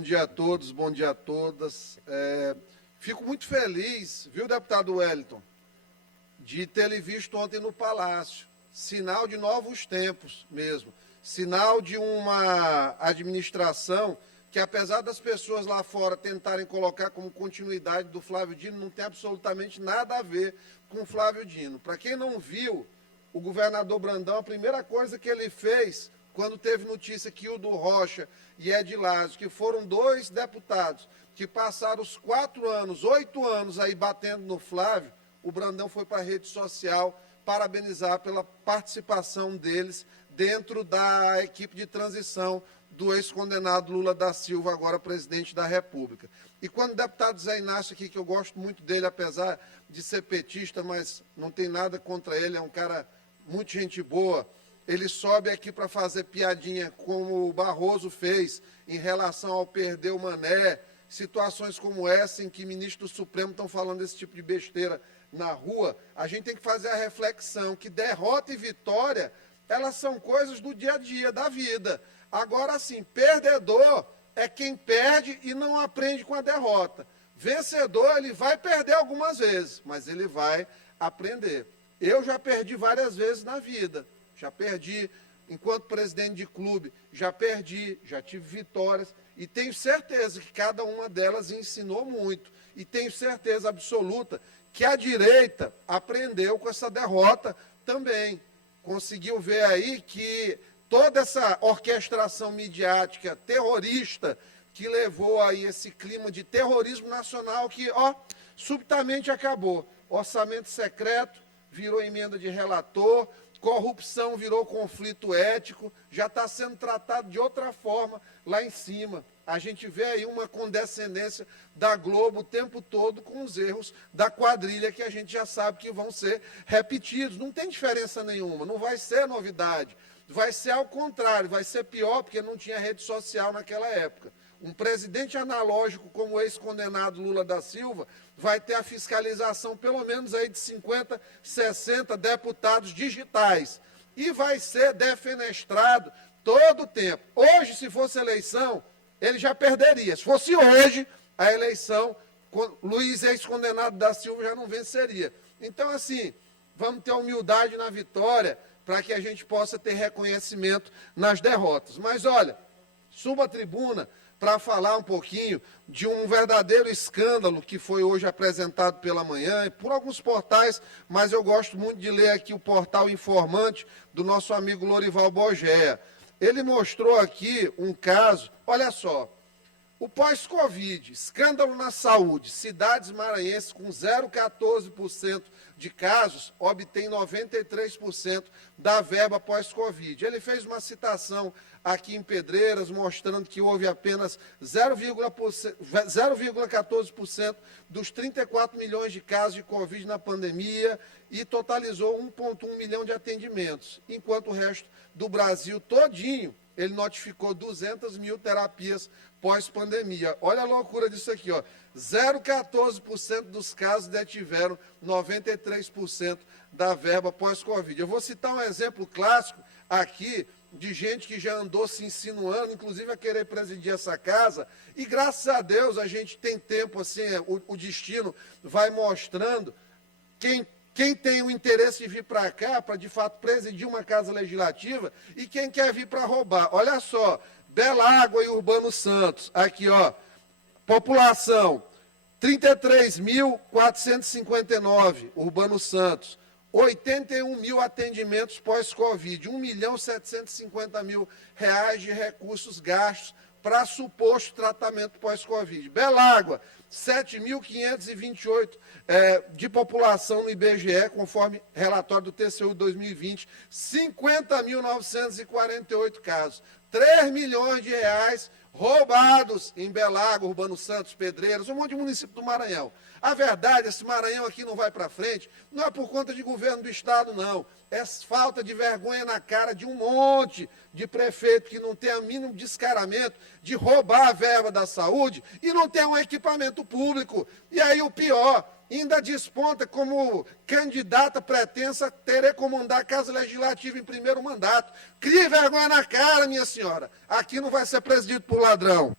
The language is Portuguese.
Bom dia a todos, bom dia a todas. Fico muito feliz, viu, deputado Wellington, de ter lhe visto ontem no Palácio. Sinal de novos tempos mesmo. Sinal de uma administração que, apesar das pessoas lá fora tentarem colocar como continuidade do Flávio Dino, não tem absolutamente nada a ver com o Flávio Dino. Para quem não viu, o governador Brandão, a primeira coisa que ele fez, quando teve notícia que Hildo Rocha e Ed Lázio, que foram dois deputados que passaram os 4 anos, 8 anos aí batendo no Flávio, o Brandão foi para a rede social parabenizar pela participação deles dentro da equipe de transição do ex-condenado Lula da Silva, agora presidente da República. E quando o deputado Zé Inácio aqui, que eu gosto muito dele, apesar de ser petista, mas não tem nada contra ele, é um cara muito gente boa, ele sobe aqui para fazer piadinha, como o Barroso fez em relação ao perder o Mané, situações como essa em que ministros do Supremo estão falando desse tipo de besteira na rua, a gente tem que fazer a reflexão que derrota e vitória, elas são coisas do dia a dia, da vida. Agora, sim, perdedor é quem perde e não aprende com a derrota. Vencedor, ele vai perder algumas vezes, mas ele vai aprender. Eu já perdi várias vezes na vida. Já perdi enquanto presidente de clube, já perdi, já tive vitórias. E tenho certeza que cada uma delas ensinou muito. E tenho certeza absoluta que a direita aprendeu com essa derrota também. Conseguiu ver aí que toda essa orquestração midiática terrorista que levou aí esse clima de terrorismo nacional que, subitamente acabou. Orçamento secreto virou emenda de relator, corrupção virou conflito ético, já está sendo tratado de outra forma lá em cima. A gente vê aí uma condescendência da Globo o tempo todo com os erros da quadrilha que a gente já sabe que vão ser repetidos. Não tem diferença nenhuma, não vai ser novidade. Vai ser ao contrário, vai ser pior porque não tinha rede social naquela época. Um presidente analógico como o ex-condenado Lula da Silva vai ter a fiscalização pelo menos aí de 50, 60 deputados digitais. E vai ser defenestrado todo o tempo. Hoje, se fosse eleição, ele já perderia. Se fosse hoje, a eleição, Luiz, ex-condenado da Silva, já não venceria. Então, assim, vamos ter humildade na vitória para que a gente possa ter reconhecimento nas derrotas. Mas, olha, suba a tribuna para falar um pouquinho de um verdadeiro escândalo que foi hoje apresentado pela manhã, e por alguns portais, mas eu gosto muito de ler aqui o portal Informante do nosso amigo Lorival Bogea. Ele mostrou aqui um caso, olha só, o pós-Covid, escândalo na saúde, cidades maranhenses com 0,14% de casos obtém 93% da verba pós-Covid. Ele fez uma citação aqui em Pedreiras, mostrando que houve apenas 0,14% dos 34 milhões de casos de Covid na pandemia e totalizou 1,1 milhão de atendimentos, enquanto o resto do Brasil todinho, ele notificou 200 mil terapias pós-pandemia. Olha a loucura disso aqui, 0,14% dos casos detiveram 93% da verba pós-Covid. Eu vou citar um exemplo clássico aqui de gente que já andou se insinuando, inclusive a querer presidir essa casa, e graças a Deus a gente tem tempo, assim, o destino vai mostrando quem tem o interesse de vir para cá, para de fato presidir uma casa legislativa, e quem quer vir para roubar. Olha só, Bela Água e Urbano Santos, aqui população, 33.459, Urbano Santos, 81 mil atendimentos pós-Covid, 1.750.000 reais de recursos gastos para suposto tratamento pós-Covid. Belágua, 7.528 de população no IBGE, conforme relatório do TCU de 2020, 50.948 casos, 3 milhões de reais roubados em Belágua, Urbano Santos, Pedreiras, um monte de município do Maranhão. A verdade, esse Maranhão aqui não vai para frente, não é por conta de governo do Estado, não. É falta de vergonha na cara de um monte de prefeito que não tem o mínimo descaramento de roubar a verba da saúde e não tem um equipamento público. E aí o pior, ainda desponta como candidata pretensa a ter comandar a Casa Legislativa em primeiro mandato. Crie vergonha na cara, minha senhora. Aqui não vai ser presidido por ladrão.